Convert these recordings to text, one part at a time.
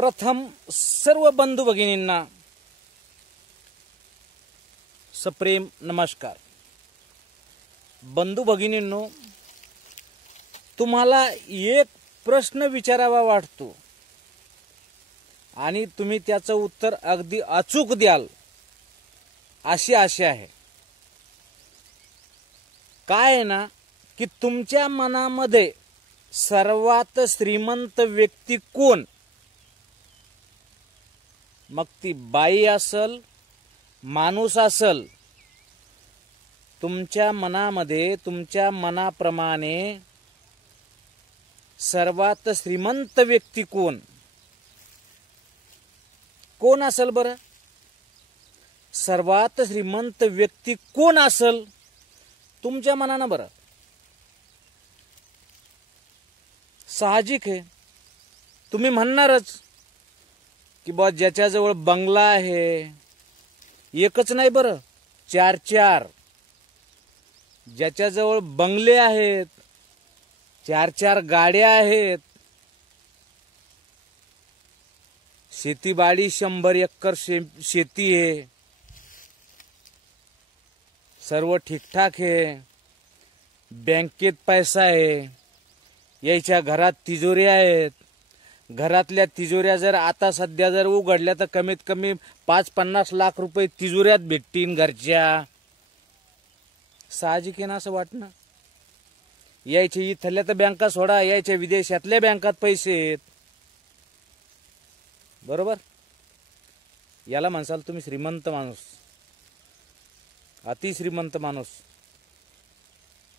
प्रथम सर्व बंधू भगिनींना सप्रेम नमस्कार। बंधू भगिनींनो, तुम्हाला एक प्रश्न विचारावा वाटतो आणि तुम्ही त्याचं उत्तर अगदी अचूक द्याल अशी आशा आहे। काय आहे ना की तुमच्या मनामध्ये सर्वात श्रीमंत व्यक्ती कोण, मग ती बाई असल माणूस असल, तुमच्या मनामध्ये तुमच्या मनाप्रमाणे सर्वात श्रीमंत व्यक्ती कोण कोण असल बरं? सर्वात श्रीमंत व्यक्ती कोण असल तुमच्या मनानं? बरं, साहजिक आहे, तुम्ही म्हणणारच की बा ज्याच्याजवळ बंगला आहे, एकच नाही बरं, 4-4, ज्याच्याजवळ बंगले आहेत, 4-4 गाड्या आहेत, शेतीबाडी 100 एकर शेती आहे, सर्व ठीकठाक आहे, बँकेत पैसा आहे, याच्या घरात तिजोऱ्या आहेत, घरातल्या तिजोऱ्या जर आता सध्या जर उघडल्या तर कमीत कमी 5-50 लाख रुपये तिजोऱ्यात भेटतील घरच्या। साहजिक आहे ना असं वाटणं? यायचे इथल्या तर बँका सोडा, यायच्या विदेशातल्या बँकात पैसे आहेत, बरोबर? याला म्हणसाल तुम्ही श्रीमंत माणूस, अति श्रीमंत माणूस।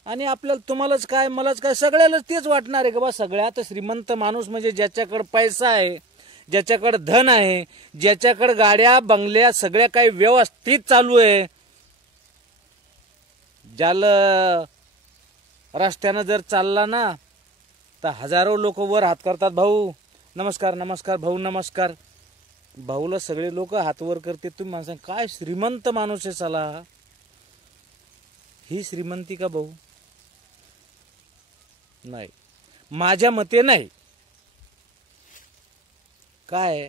आणि आपल्याला तुम्हालाच काय मलाच काय सगळ्यालाच तेच वाटणार आहे का बा सगळ्यात श्रीमंत माणूस म्हणजे ज्याच्याकडे पैसा आहे, ज्याच्याकडे धन आहे, ज्याच्याकडे गाड्या बंगल्या सगळ्या काही व्यवस्थित चालू आहे, ज्याला रस्त्यानं जर चालला ना तर हजारो लोक वर हात करतात, भाऊ नमस्कार, नमस्कार भाऊ नमस्कार। भाऊला सगळे लोक हात वर करते, तुम्ही माणसा काय श्रीमंत माणूस आहे चला, ही श्रीमंती का भाऊ? नाही, माझ्या मते नाही। काय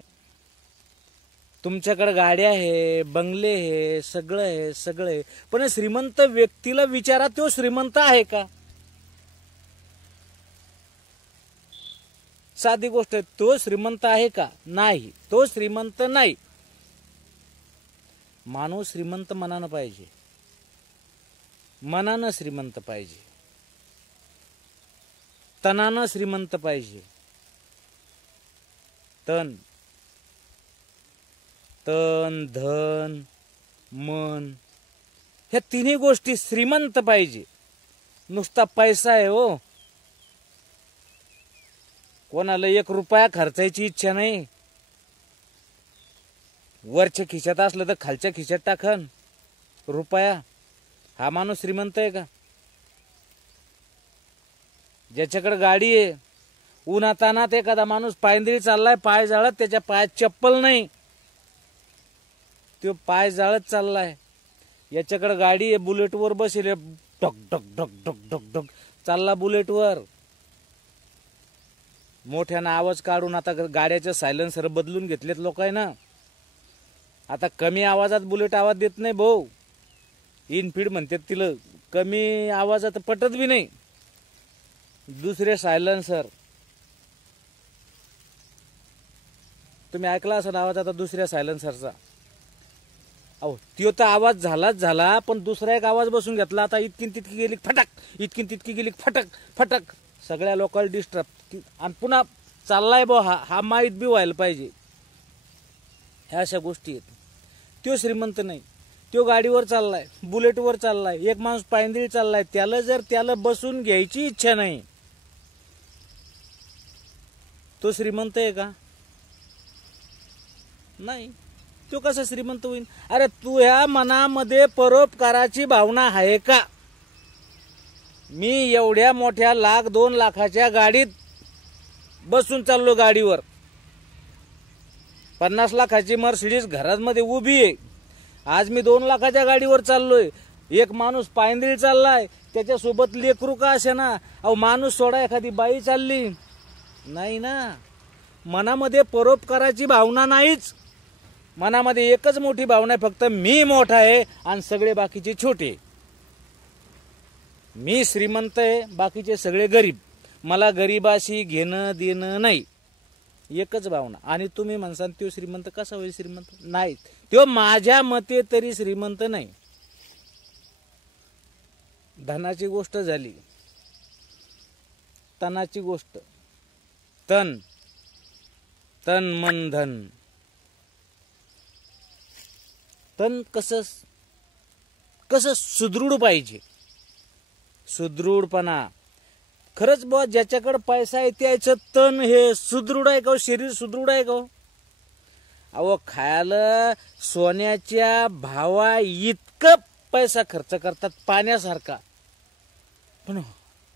तुमच्याकडे गाड्या आहे, बंगले आहे, सगळं आहे, सगळं आहे, पण श्रीमंत व्यक्तीला विचारा, तो श्रीमंत आहे का? साधी गोष्ट आहे, तो श्रीमंत आहे का? नाही, तो श्रीमंत नाही। माणूस श्रीमंत मनानं पाहिजे, मनानं श्रीमंत पाहिजे, तनानं श्रीमंत पाहिजे। तन धन मन ह्या तिन्ही गोष्टी श्रीमंत पाहिजे। नुसता पैसा आहे हो, कोणाला 1 रुपया खर्चायची इच्छा नाही, वरच्या खिशात असलं तर खालच्या खिशात टाकन रुपया, हा माणूस श्रीमंत आहे का? ज्याच्याकडे गाडी आहे, उन्हातानात एखादा माणूस पायंदळी चाललाय, पाय जाळत, त्याच्या पायात चप्पल नाही, तो पाय जाळत चाललाय, याच्याकडे गाडी आहे, बुलेटवर बसेल, ढक ढक ढक ढक ढक ढक चालला बुलेटवर, मोठ्यानं आवाज काढून आता गाड्याचे सायलेन्सर बदलून घेतलेत लोकांना, आता कमी आवाजात बुलेट आवाज देत नाही भाऊ, इनफीड म्हणतात तिला, कमी आवाजात पटत बी नाही, दुसरे सायलेन्सर तुम्ही ऐकला असा आवाज आता दुसऱ्या सायलेन्सरचा, अहो त्यो तर आवाज झालाच झाला, पण दुसरा एक आवाज बसून घेतला, आता इतकी तितकी गेली फटक, इतकी तितकी गेली फटक फटक, सगळ्या लोकांना डिस्टर्ब, आणि पुन्हा चाललाय बो, हा माहीत बी व्हायला पाहिजे। ह्या अशा गोष्टी आहेत। त्यो श्रीमंत नाही, त्यो गाडीवर चाललाय, बुलेटवर चाललाय, एक माणूस पायंदळी चाललाय, त्याला बसून घ्यायची इच्छा नाही, तो श्रीमंत आहे का? नाही, तो कसा श्रीमंत होईल? अरे तुझ्या मनामध्ये परोपकाराची भावना आहे का? मी एवढ्या मोठ्या 1,00,000-2 लाखाच्या गाडीत बसून चाललो, गाडीवर 50 लाखाची मर्सिडीज घरामध्ये उभी आहे, आज मी 2 लाखाच्या गाडीवर चाललोय, एक माणूस पायंदळी चाललाय, त्याच्यासोबत लेकरू का असे ना, अहो माणूस सोडा, एखादी बाई चालली नाही ना, मनामध्ये परोपकाराची भावना नाहीच. मनामध्ये एकच मोठी भावना आहे, फक्त मी मोठा आहे आणि सगळे बाकीचे छोटे. मी श्रीमंत आहे, बाकीचे सगळे गरीब, मला गरीबाशी घेणं देणं नाही, एकच भावना. आणि तुम्ही म्हणसाल तो श्रीमंत कसा होईल? श्रीमंत नाही, तो माझ्या मते तरी श्रीमंत नाही. धनाची गोष्ट झाली, तनाची गोष्ट. तन तन मन धन. तन कसं सुदृढ पाहिजे, सुदृढपणा. खरंच बुवा ज्याच्याकडे पैसा आहे त्याचं तन हे सुदृढ आहे का? शरीर सुदृढ आहे का? अहो खायला सोन्याच्या भावा इतकं पैसा खर्च करतात पाण्यासारखा. पण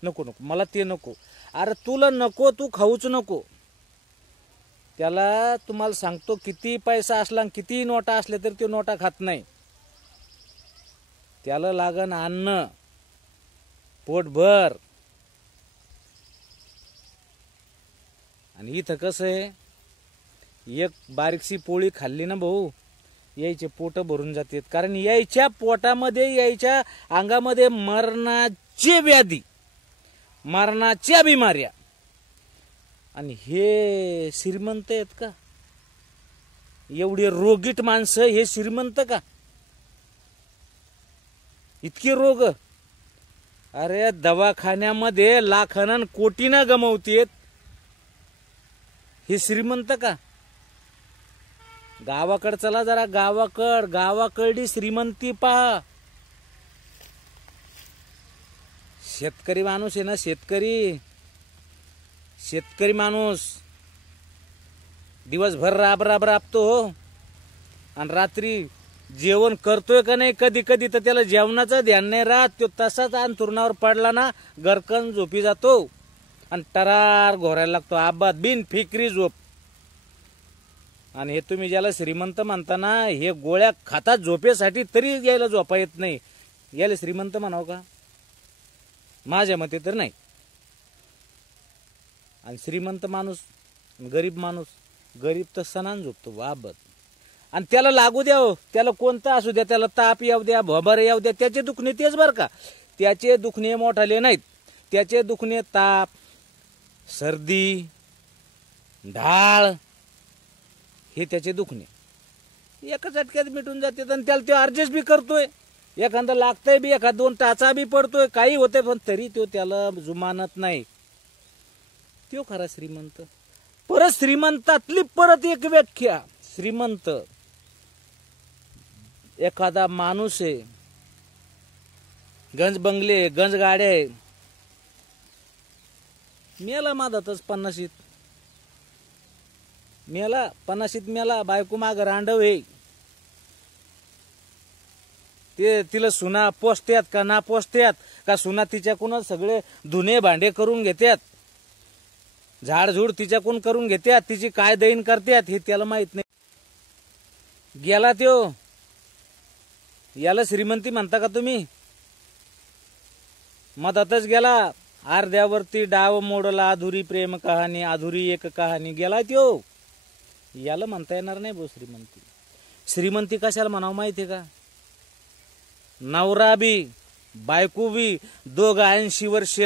नको नको मला ते नको. अरे तुला नको, तू खाऊच नको. त्याला तुम्हाला सांगतो, किती पैसा असला किती नोटा असले तरी तो नोटा खात नाही. त्याला लागन अन्न पोटभर. आणि इथं कसं आहे, एक बारीकशी पोळी खाल्ली ना भाऊ, यायचे पोट भरून जातात. कारण यायच्या पोटामध्ये, यायच्या अंगामध्ये मरणाची व्याधी, मरणाच्या बिमाऱ्या. आणि हे श्रीमंत आहेत का? एवढे रोगीट माणसं हे श्रीमंत का? इतके रोग. अरे दवाखान्यामध्ये लाखानं कोटीनं गमवतेत, हे श्रीमंत का? गावाकड चला जरा, गावाकडली श्रीमंती पहा. शेतकरी माणूस आहे ना, शेतकरी माणूस दिवसभर राबतो हो, आणि रात्री जेवण करतोय का नाही कधी कधी तर त्याला जेवणाचं ध्यान नाही राहत. तो तसाच अंथरुणावर पडला ना गरकन झोपी जातो आणि टरार घोरायला लागतो. आबाद बिन फिक्री झोप. आणि हे तुम्ही ज्याला श्रीमंत म्हणताना, हे गोळ्या खातात झोपेसाठी तरी यायला झोपा येत नाही, याला श्रीमंत म्हणाव का? माझ्या मते तर नाही. आणि श्रीमंत माणूस, गरीब माणूस, गरीब तर सणान झोपतो बाबत. आणि त्याला लागू द्या हो, त्याला कोणता असू द्या, त्याला ताप येऊ द्या, भोबारे येऊ द्या, त्याचे दुखणे तेच बरं का. त्याचे दुखणे मोठाले नाहीत. त्याचे दुखणे ताप, सर्दी, ढाळ, हे त्याचे दुखणे एका झटक्यात मिटून जाते. आणि त्याला तो ऍडजस्ट बी करतोय. एखादा लागतंय बी, एखाद दोन टाचा बी पडतोय, काही होतंय, पण तरी तो त्याला जुमानत नाही. तो खरा श्रीमंत. परत श्रीमंतातली परत एक व्याख्या. श्रीमंत एखादा माणूस आहे, गंज बंगले, गंज गाड्या आहे, मेला मादातच 50शीत, मेला 50शीत मेला, बायको माग रांडव आहे. ते तिला सुना पोसत्यात का ना पोसत्यात, का सुना तिच्याकडूनच सगळे धुणे भांडे करून घेतात, झाडझूड तिच्याकडून करून घेतात, तिची काय दैन करतात हे त्याला माहित नाही. गेला त्यो, याला श्रीमंती म्हणता का तुम्ही? मधातच गेला, अर्ध्यावरती डाव मोडला, अधुरी प्रेम कहाणी, अधुरी एक कहाणी, गेला त्यो. याला म्हणता येणार नाही भाऊ श्रीमंती. श्रीमंती कशाला म्हणावं माहितीये का? नवरा बी बायको बी दोघ 80 वर्ष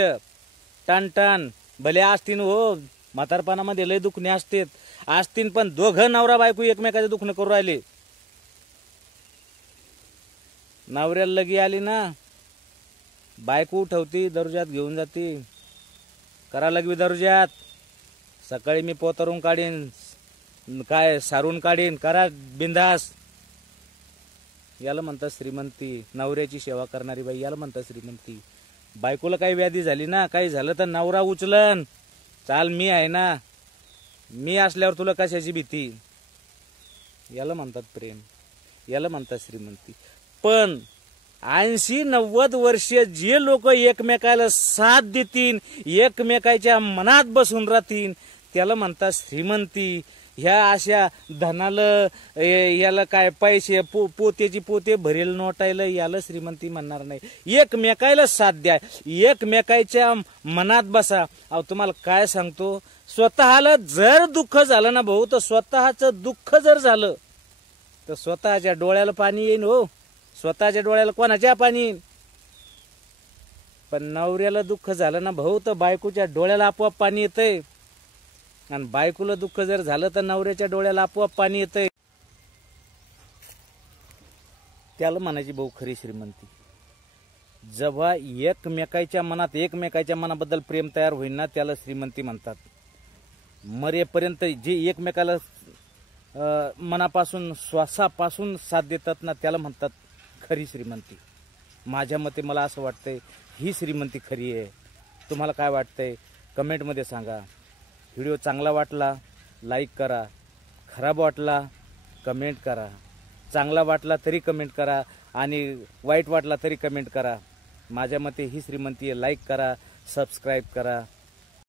टन भले असतीन हो, म्हातारपणामध्ये लय दुखणे असतील, पण दोघं नवरा बायको एकमेकाचे दुखणं करू राहिले. नवऱ्याला लगी आली ना, बायको उठवती, दर्जात घेऊन जाती, करा लगवी दर्जात, सकाळी मी पोतरून काढीन, काय सारून काढीन, करा बिंदास. याला म्हणतात श्रीमंती. नवऱ्याची सेवा करणारी बाई याला म्हणतात श्रीमंती. बायकोला काही व्याधी झाली ना, काही झालं तर नवरा उचलन, चाल मी आहे ना, मी असल्यावर तुला कशाची भीती. याला म्हणतात प्रेम, याला म्हणतात श्रीमंती. पण 80-90 वर्ष जे लोक एकमेकाला साथ देतील, एकमेकाच्या मनात बसून राहतील, त्याला म्हणतात श्रीमंती. ह्या अशा धनाला याला काय पैसे पोतेची पोते भरेल नोटायला याला श्रीमंती म्हणणार नाही. एकमेकाला साथ द्या, एकमेकाच्या मनात बसा. अहो तुम्हाला काय सांगतो, स्वतःला जर दुःख झालं ना भाऊ, तर स्वतःचं दुःख जर झालं तर स्वतःच्या डोळ्याला पाणी येईन हो. स्वतःच्या डोळ्याला कोणाच्या पाणी येईन. पण नवऱ्याला दुःख झालं ना भाऊ, तर बायकोच्या डोळ्याला आपोआप पाणी येतंय. आणि बायकोला दुःख जर झालं तर नवऱ्याच्या डोळ्याला आपोआप पाणी येतंय. त्याला म्हणायची भाऊ खरी श्रीमंती. जेव्हा एकमेकाच्या मनाबद्दल प्रेम तयार होईल ना, त्याला श्रीमंती म्हणतात. मरेपर्यंत जे एकमेकाला मनापासून श्वासापासून साथ देतात ना, त्याला म्हणतात खरी श्रीमंती. माझ्या मते मला असं वाटतंय ही श्रीमंती खरी आहे. तुम्हाला काय वाटतंय कमेंटमध्ये सांगा. व्हिडिओ चांगला वाटला लाईक करा, खराब वाटला कमेंट करा, चांगला वाटला तरी कमेंट करा आणि वाईट वाटला तरी कमेंट करा. माझ्या मते ही श्रीमंती आहे. लाईक करा, सबस्क्राईब करा.